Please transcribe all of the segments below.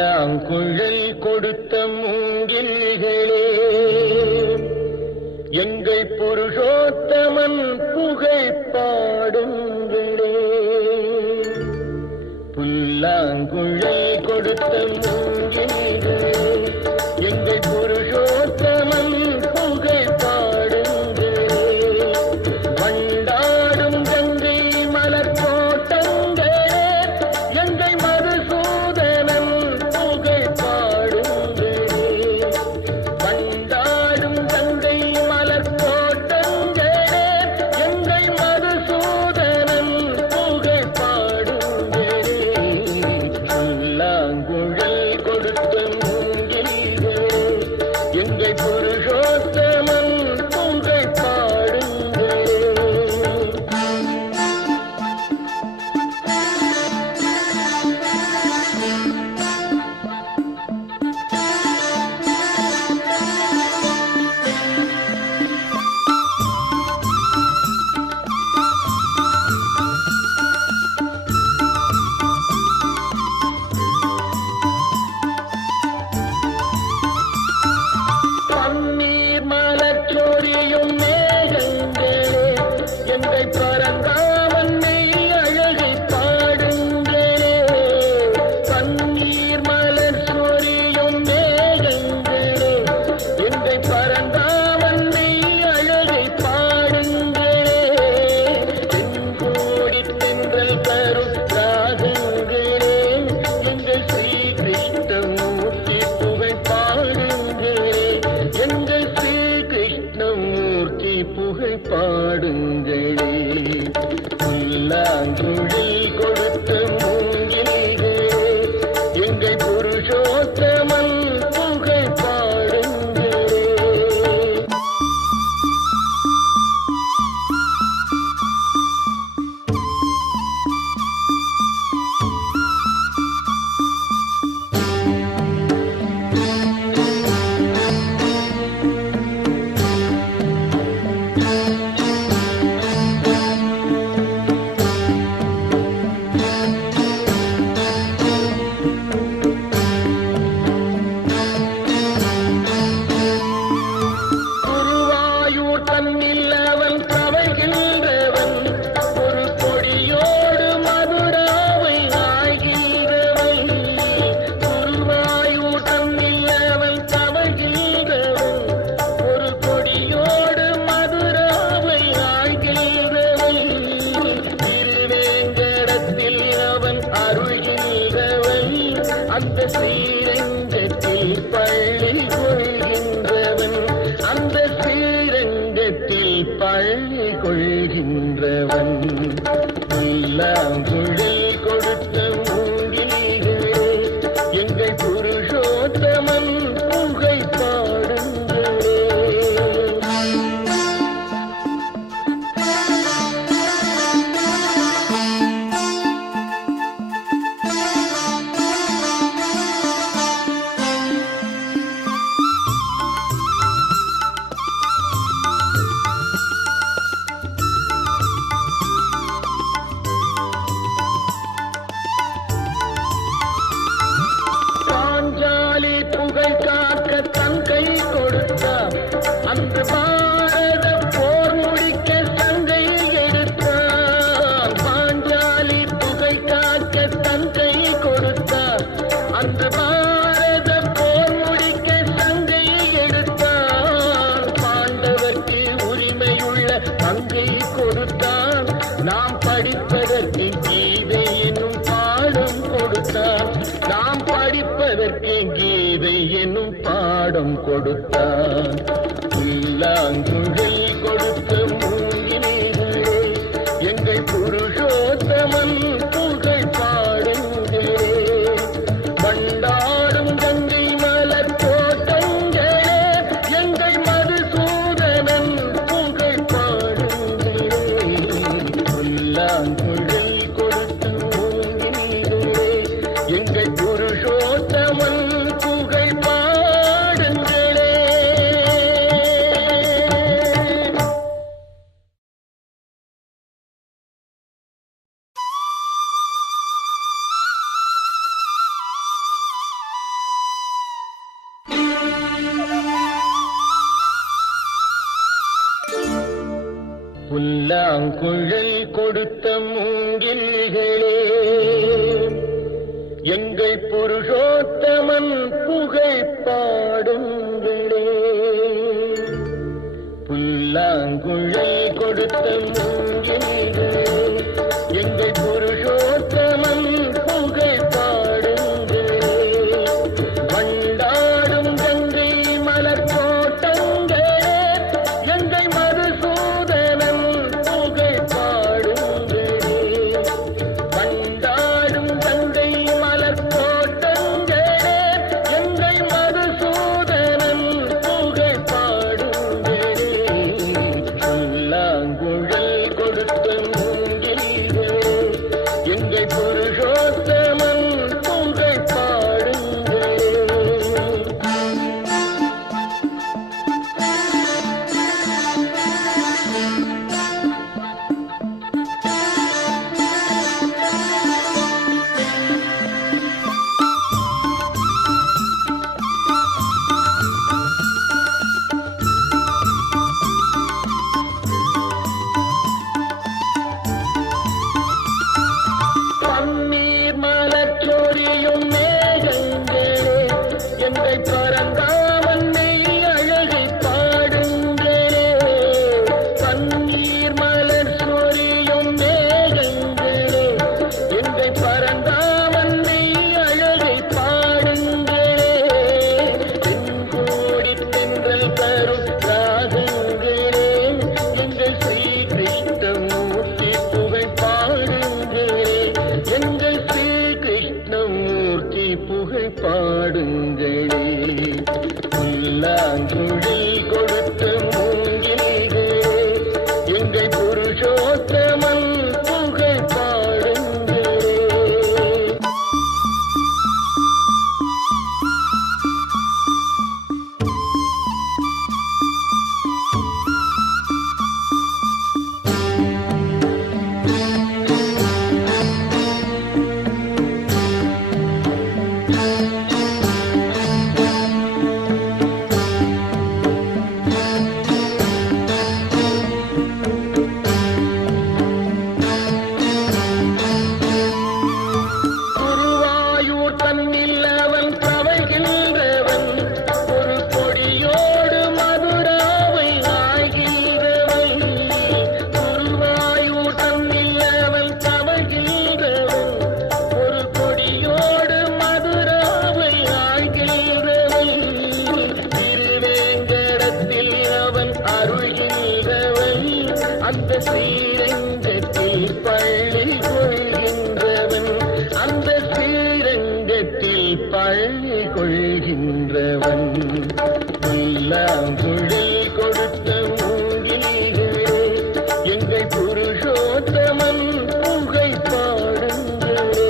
புல்லாங்குழல் கொடுத்த மூங்கில்களே, எங்கள் புருஷோத்தமன் புகழ் பாடுங்களே. புல்லாங்குழல் கொடுத்த மூங்கில்களே, எங்கள் புருஷோத்தமன் புகழ் பாடுங்களே. வண்டாடும் கங்கை மலர் தோட்டங்களே, எங்கள் மதுசூதனன் புகழ் பாடுங்களே. வண்டாடும் கங்கை மலர் தோட்டங்களே, எங்கள் மதுசூதனன் புகழ் பாடுங்களே. புல்லாங்குழல் கொடுத்த மூங்கில்களே, எங்கள் புருஷோத்தமன் புகழ் பாடுங்களே. பன்னீர் மலர் சொரியும் மேகங்களே, எங்கள் பரந்தாமன் மெய் அழகை பாடுங்களே. பன்னீர் மலர் சொரியும் மேகங்களே, எங்கள் பரந்தாமன் மெய் அழகை பாடுங்களே. தென்கோடி தென்றல் தரும் ராகங்களே, எங்கள் ஸ்ரீ கிருஷ்ணமூர்த்தி புகழ் பாடுங்களே. எங்கள் ஸ்ரீ கிருஷ்ணமூர்த்தி புகழ் பாடுங்களே. புல்லாங்குழல் கொடுத்த மூங்கில்களே, எங்கள் புருஷோத்தமன் புகழ் பாடுங்களே. குருவாயூர் தன்னில் அவன் தவழ்கின்றவன், ஒரு கொடியோடு மதுராவை ஆகின்றவன். குருவாயூர் தன்னில் அவன் தவழ்கின்றவன், ஒரு கொடியோடு மதுராவை ஆகின்றவன். திருவேங்கடத்தில் அவன் அருள்கின்றவன், அந்த ஸ்ரீரங்கத்தில் பள்ளி கொள்கின்றவன். அந்த ஸ்ரீரங்கத்தில் பள்ளி கொள்கின்றவன். புல்லாங்குழல் கொடுத்த மூங்கில்களே, எங்கள் புருஷோத்தமன் புகழ் பாடுங்களே. பாஞ்சாலி புகழ் காக்க தன் கை கொடுத்தார், அன்று பாரத போர் முடிக்க சங்கை எடுத்தார். பாஞ்சாலி புகழ் காக்க தன் கை கொடுத்தார், அன்று பாரத போர் முடிக்க சங்கை எடுத்தார். பாண்டவர்க்கு உரிமையுள்ள பங்கை கொடுத்தார், நாம் படிப்பதற்கு கீதை என்னும் பாடம் கொடுத்தார். நாம் படிப்பதற்கு கீதை என்னும் பாடம் கொடுத்தார். புல்லாங்குழல் கொடுத்த மூங்கில்களே, எங்கள் புருஷோத்தமன் புகழ் பாடுங்களே. வண்டாடும் கங்கை மலர் தோட்டங்களே, எங்கள் மதுசூதனன் புகழ் பாடுங்களே. புல்லாங்குழல் கொடுத்த மூங்கில்களே, எங்கள் புருஷோத்தமன் புகழ் பாடுங்களே. புல்லாங்குழல் கொடுத்த மூங்கில்களே, எங்கள் புருஷோத்தமன் புகழ் பாடுங்களே. புல்லாங்குழல் கொடுத்த மூங்கில்களே, எங்கள் புருஷோத்தமன் புகழ் பாடுங்களே. வண்டாடும் கங்கை மலர் தோட்டங்களே, எங்கள் மதுசூதனன் புகழ் பாடுங்களே. வண்டாடும் கங்கை மலர் தோட்டங்களே, எங்கள் மதுசூதனன் புகழ் பாடுங்களே. புல்லாங்குழல் கொடுத்த மூங்கில்களே, எங்கள் புருஷோத்தமன் புகழ் பாடுங்களே. பன்னீர் மலர் சொரியும் மேகங்களே, எங்கள் பரந்தாமன் மெய் அழகை பாடுங்களே. பன்னீர் மலர் சொரியும் மேகங்களே, எங்கள் பரந்தாமன் மெய் அழகை பாடுங்களே. தென்கோடி தென்றல் தரும் ராகங்களே, எங்கள் ஸ்ரீ கிருஷ்ணமூர்த்தி புகழ் பாடுங்களே. எங்கள் ஸ்ரீ கிருஷ்ணமூர்த்தி புகழ் பாடுங்களே. புல்லாங்குழல் கொடுத்த மூங்கில்களே, எங்கள் புருஷோத்தமன் புகழ் பாடுங்களே. குருவாயூர் தன்னில் அவன் தவழ்கின்றவன், ஒரு கொடியோடு மதுராவை ஆழ்கின்றவன். குருவாயூர் தன்னில் அவன் தவழ்கின்றவன், ஒரு கொடியோடு மதுராவை ஆழ்கின்றவன். திருவேங்கடத்தில் அவன் அருள்கின்றவன், அந்த ஸ்ரீரங்கத்தில் பள்ளி கொள்கின்றவன். அந்த ஸ்ரீரங்கத்தில் பள்ளி கொள்கின்றவன். புல்லாங்குழல் கொடுத்த மூங்கில்களே, எங்கள் புருஷோத்தமன் புகழ் பாடுங்களே.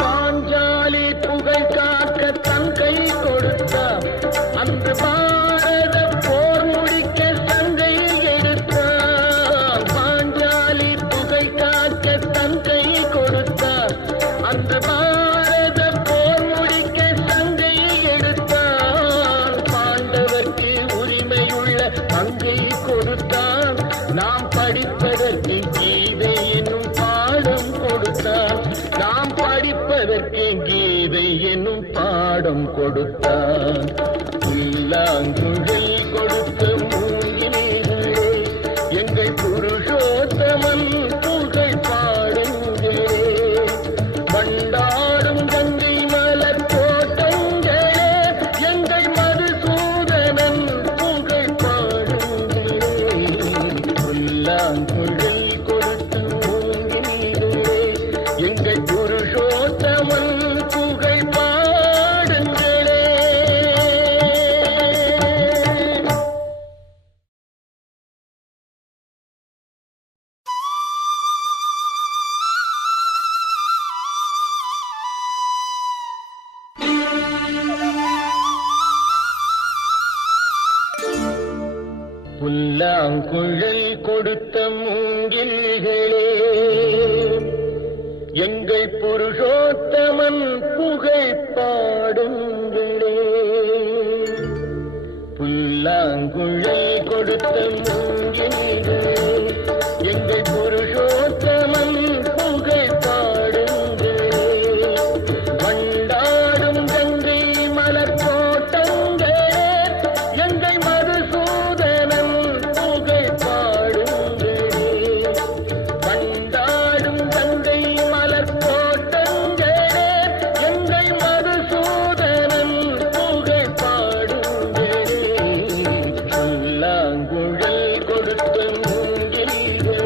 பாஞ்சாலி புகழ் காக்க தன் கை கொடுத்தார், அன்று பாரத போர் முடிக்க சங்கை எடுத்தார். பாஞ்சாலி புகழ் காக்க தன் கை கொடுத்தார், அன்று பாரத போர் முடிக்க சங்கை எடுத்தார். பாண்டவர்க்கு உரிமையுள்ள பங்கை கொடுத்தார், நாம் படிப்பதற்கு கீதை என்னும் பாடம் கொடுத்தார். நாம் படிப்பதற்கு கீதை என்னும் பாடம் கொடுத்தார். புல்லாங்குழல் கொடுத்த மூங்கில்களே, எங்கள் புருஷோத்தமன் புகழ் பாடுங்களே. வண்டாடும் கங்கை மலர் தோட்டங்களே, எங்கள் மதுசூதனன் புகழ் பாடுங்களே. புல்லாங்குழல் கொடுத்த மூங்கில்களே, எங்கள் புருஷோத்தமன் புகழ் பாடுங்களே. புல்லாங்குழல் கொடுத்த மூங்கில்களே, எங்கள் புருஷோத்தமன் புகழ் பாடுங்களே. புல்லாங்குழல் கொடுத்த மூங்கில்களே, எங்கள் புருஷோத்தமன் புகழ் பாடுங்களே. வண்டாடும் கங்கை மலர் தோட்டங்களே, எங்கள் மதுசூதனன் புகழ் பாடுங்களே. வண்டாடும் கங்கை மலர் தோட்டங்களே, எங்கள் மதுசூதனன் புகழ் பாடுங்களே. புல்லாங்குழல் கொடுத்த மூங்கில்களே,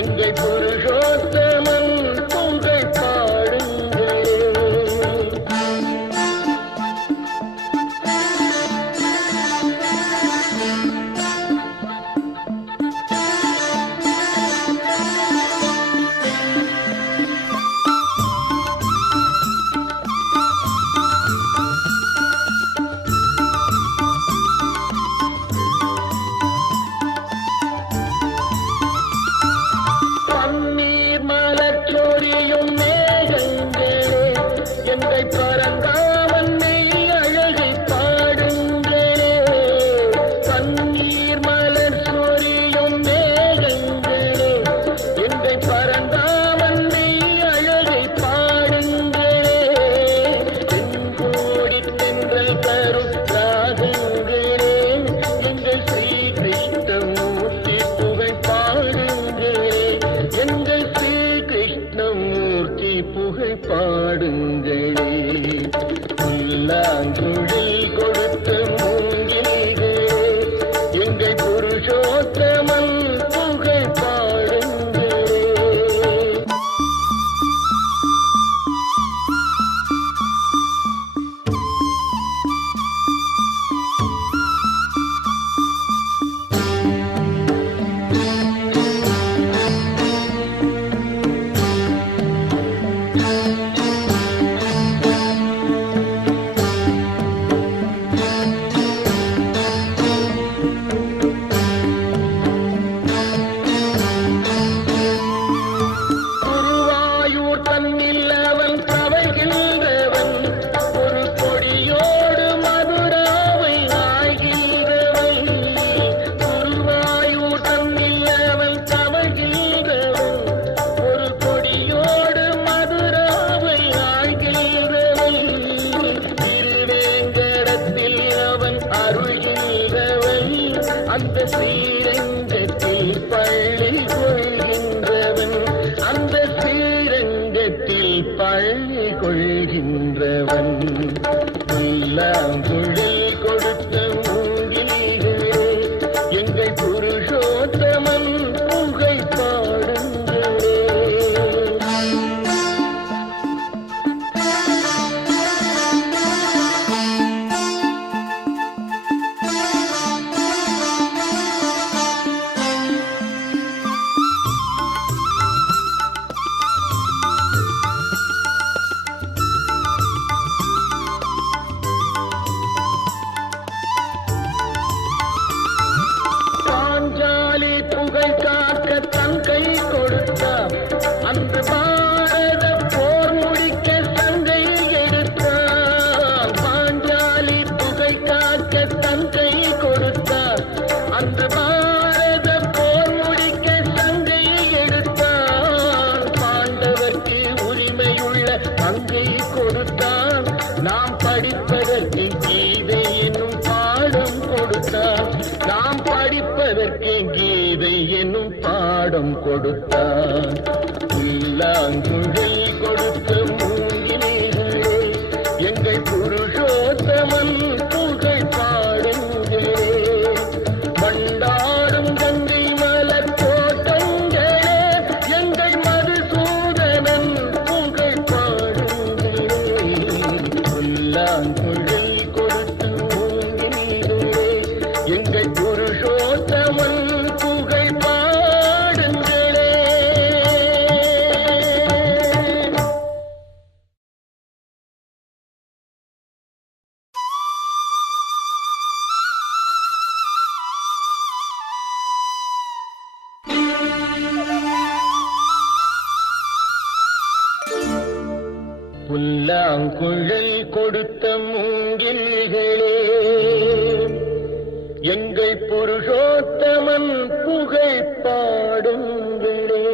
எங்கள் புருஷோத்தமன் புகழ் பாடுங்களே. பன்னீர் மலர் சொரியும் மேகங்களே, எங்கள் பரந்தாமன் மெய் அழகை பாடுங்களே. பன்னீர் மலர் சொரியும் மேகங்களே, எங்கள் பரந்தாமன் மெய் அழகை பாடுங்களே. தென்கோடி தென்றல் தரும் ராகங்களே, எங்கள் ஸ்ரீ கிருஷ்ணமூர்த்தி புகழ் பாடுங்களே. எங்கள் ஸ்ரீ கிருஷ்ணமூர்த்தி புகழ் பாடுங்களே. புல்லாங்குழல் கொடுத்த மூங்கில்களே, எங்கள் புருஷோத்தமன் புகழ் பாடுங்களே. குருவாயூர் தன்னில் அவன் தவழ்கின்றவன், ஒரு கொடியோடு மதுராவை ஆய்கின்றவன். குருவாயூர் தன்னில் அவன் தவழ்கின்றவன், ஒரு கொடியோடு மதுராவை ஆய்கின்றவன். திருவேங்கடத்தில் அவன் அருள்கின்றவன், அந்த ஸ்ரீரங்கத்தில் பள்ளி கொள்கின்றவன். அந்த ஸ்ரீரங்கத்தில் பள்ளி கொள்கின்றவன். புல்லாங்குழல் கொடுத்த மூங்கில்களே, எங்கள் புருஷோத்தமன் புகழ் பாடுங்களே. பாஞ்சாலி புகழ் காக்க தன் கை கொடுத்தார், அன்று பாரத போர் முடிக்க சங்கை எடுத்தார். பாஞ்சாலி புகழ் காக்க தன் கை கொடுத்தார், அன்று பாரத போர் முடிக்க சங்கை எடுத்தார். பாண்டவர்க்கு உரிமையுள்ள பங்கை கொடுத்தார், நாம் படிப்பதற்கு கீதை என்னும் பாடம் கொடுத்தார். நாம் படிப்பதற்கு கீதை என்னும் பாடம் கொடுத்தார். புல்லாங்குழல் கொடுத்த மூங்கில்களே, எங்கள் புருஷோத்தமன் புகழ் பாடுங்களே. வண்டாடும் கங்கை மலர் தோட்டங்களே, எங்கள் மதுசூதனன் புகழ் பாடுங்களே. புல்லாங்குழல் கொடுத்த மூங்கில்களே, எங்கள் புருஷோத்தமன் புகழ் பாடுங்களே. புல்லாங்குழல் கொடுத்த மூங்கில்களே, எங்கள் புருஷோத்தமன் புகழ் பாடுங்களே.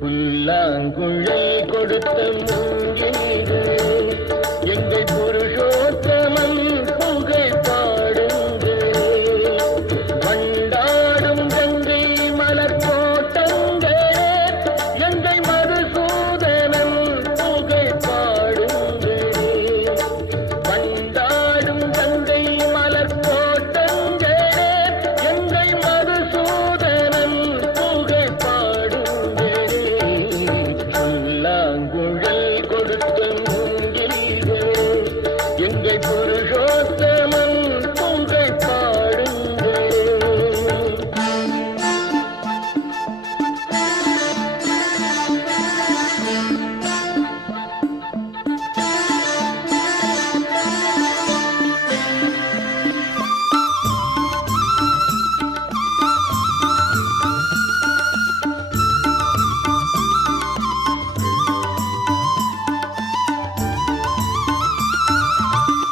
புல்லாங்குழல் கொடுத்த மூங்கில்களே, எங்கள் புருஷோத்தமன் புகழ் பாடுங்களே. வண்டாடும் கங்கை மலர் கோட்டங்களே, எங்கள் மதுசூதனன் புகழ் பாடுங்களே. வண்டாடும் கங்கை மலர் கோட்டங்களே, எங்கள் மதுசூதனன் புகழ் பாடுங்களே. புல்லாங்குழல் கொடுத்த மூங்கில்களே, எங்கள் புருஷோத்தமன் புகழ் பாடுங்களே.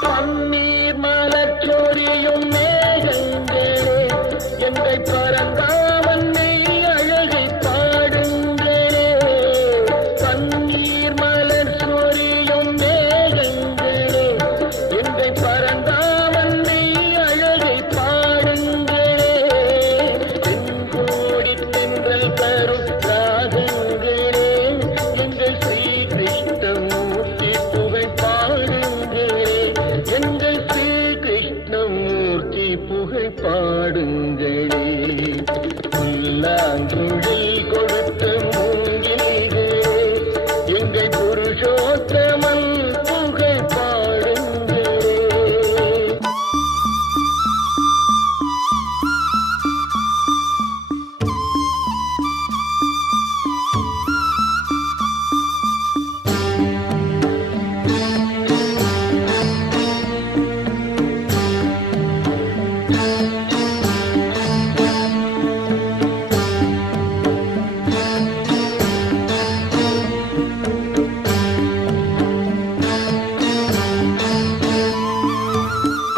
பன்னீர் மலர் சொரியும் மேகங்களே, எங்கள் பரந்தாமன் மெய் அழகை பாடுங்களே. பன்னீர் மலர் சொரியும் மேகங்களே, எங்கள் பரந்தாமன் மெய் அழகை பாடுங்களே. தென்கோடி தென்றல் தரும் ராகங்களே, எங்கள் ஸ்ரீ கிருஷ்ணமூர்த்தி புகழ் பாடுங்களே. எங்கள் ஸ்ரீ கிருஷ்ணமூர்த்தி புகழ் பாடுங்களே. புல்லாங்குழல் கொடுத்த மூங்கில்களே, எங்கள் புருஷோத்தமன் புகழ் பாடுங்களே.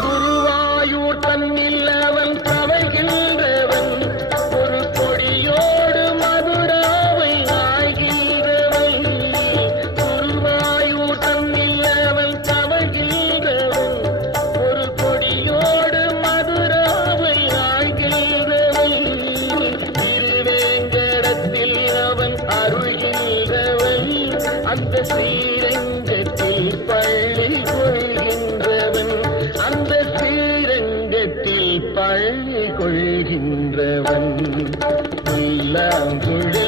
குருவாயூர் தன்னில் அவன் தவழ்கின்றவன், ஒரு கொடியோடு மதுராவை ஆழ்கின்றவன். குருவாயூர் தன்னில் அவன் தவழ்கின்றவன், ஒரு கொடியோடு மதுராவை ஆழ்கின்றவன். திருவேங்கடத்தில் அவன் அருள்கின்றவன், அந்த ஸ்ரீரங்கத்தில் பள்ளி கொள்கின்றவன். அந்த ஸ்ரீரங்கத்தில் பள்ளி கொள்கின்றவன். புல்லாங்குழல்